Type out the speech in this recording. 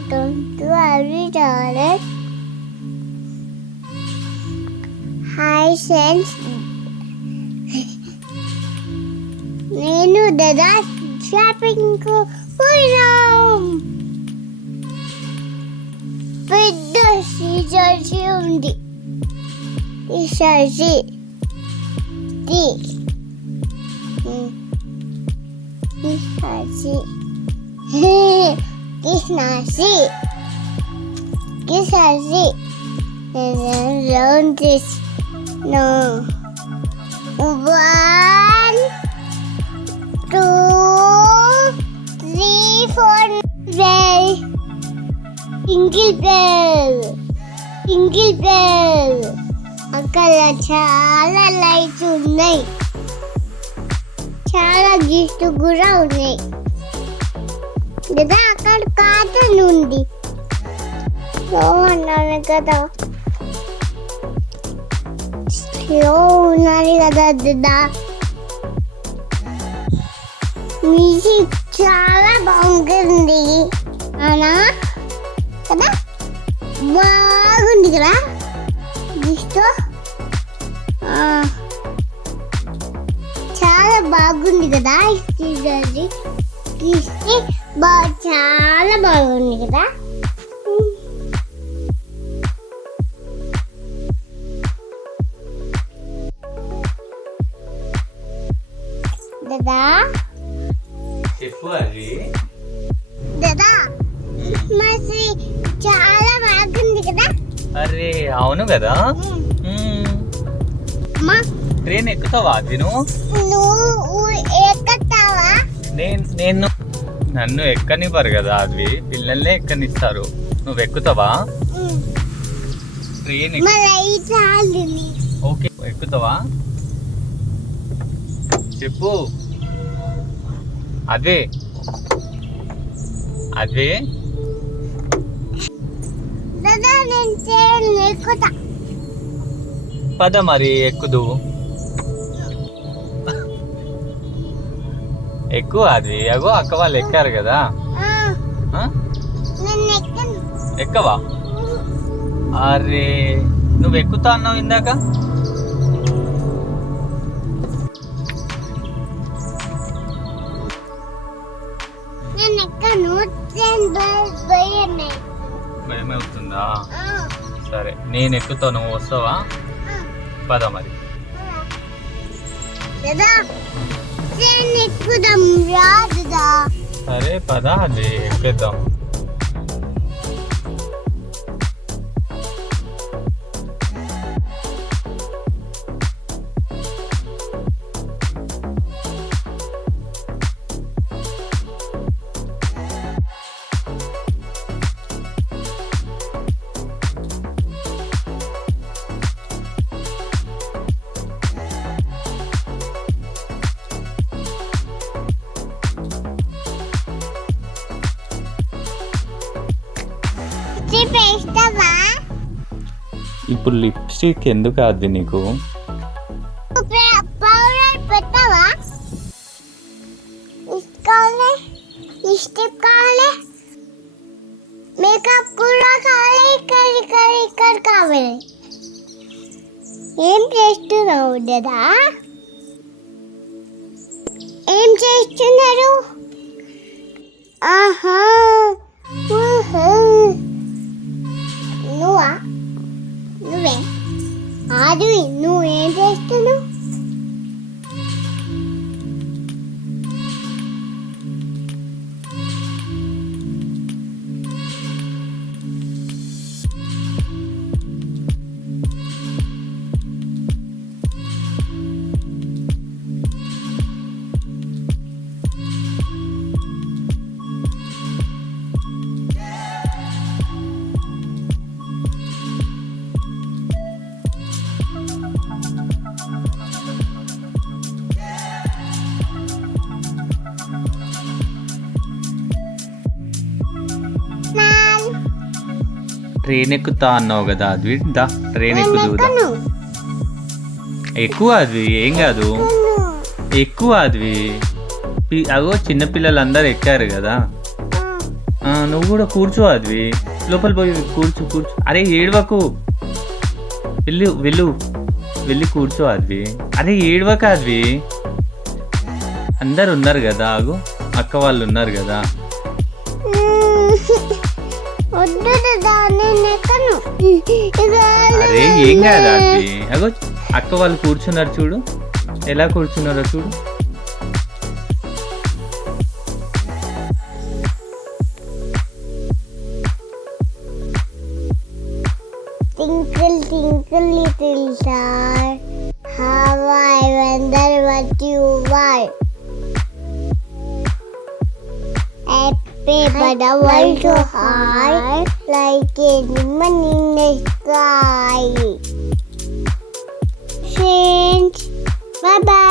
welcome to every channel. Hi friends, నేను దాదా shopping కు పోయినాం. పెద్ద సీజర్సీ ఉంది. ఈ సీజర్సీ Around this, no. 1, 2, 3, 4 bell. Jingle bell. Jingle bell. అక్కడ చాలా లైట్స్ ఉన్నాయి, చాలా గిఫ్ట్ కూడా ఉన్నాయి కదా. అక్కడ కార్టూన్ ఉంది అన్నాను కదా, స్లో ఉన్నది కదా దాదా. మ్యూజిక్ చాలా బాగుంటుంది అవునా కదా, బాగుంది కదా గిఫ్ట్. చాలా బాగుంది కదా ఇది గిఫ్ట్, చాలా బాగుంది కదా. దాదా చెప్పు అది దాదా, మరి చాలా బాగుంది కదా. అరే అవును కదా. ట్రైన్ ఎక్కుతావా అది? నువ్వు ఎక్కుతావా? నేను నన్ను ఎక్కనివ్వరు కదా, అది పిల్లల్నే ఎక్కనిస్తారు. నువ్వు ఎక్కుతావా ట్రైన్? ఓకే ఎక్కుతావా చెప్పు. అదే అదే పద మరి ఎక్కుదు. ఎక్కువ అది. అగో అక్క వాళ్ళు ఎక్కారు కదా. ఎక్కవా? అరే నువ్వు ఎక్కుతా అన్నావు ఇందాక. భయమవుతుందా? సరే నేను ఎక్కుతావు, నువ్వు వస్తావా? పద మరి. సరే పద అది ఎక్కేద్దాం. ఇప్పుడు లిప్స్టిక్ ఎందుకు అది నీకు? మేకప్ కూడా కావాలి, ఇక్కడ కావాలి. ఏం చేస్తున్నావు దాదా? ఏం చేస్తున్నారు? ఆహా నువ్వా? నువ్వే అది నువ్వేం చేస్తున్నావు? ట్రైన్ ఎక్కుతా అన్నావు కదా అది. దా ట్రైన్ ఎక్కుదు. ఎక్కువ అది ఏం కాదు, ఎక్కువ అది. అగో చిన్నపిల్లలందరూ ఎక్కారు కదా. నువ్వు కూడా కూర్చో అద్వి, లోపల పోయి కూర్చో కూర్చో. అరే ఏడవకు, వెళ్ళి కూర్చో అద్వి. అరే ఏడవక అద్వి, అందరు ఉన్నారు కదా, ఆగు, అక్క వాళ్ళు ఉన్నారు కదా. వద్దు దాదా, నేను ఎక్కను. అరే ఏం కాదు అద్వి, అగో అక్క వాళ్ళు కూర్చున్నారు చూడు, ఎలా కూర్చున్నారో చూడు. Twinkle, twinkle, little star, how I wonder what you are. Happy but a world so high, like a lemon in the sky. Saints, bye bye.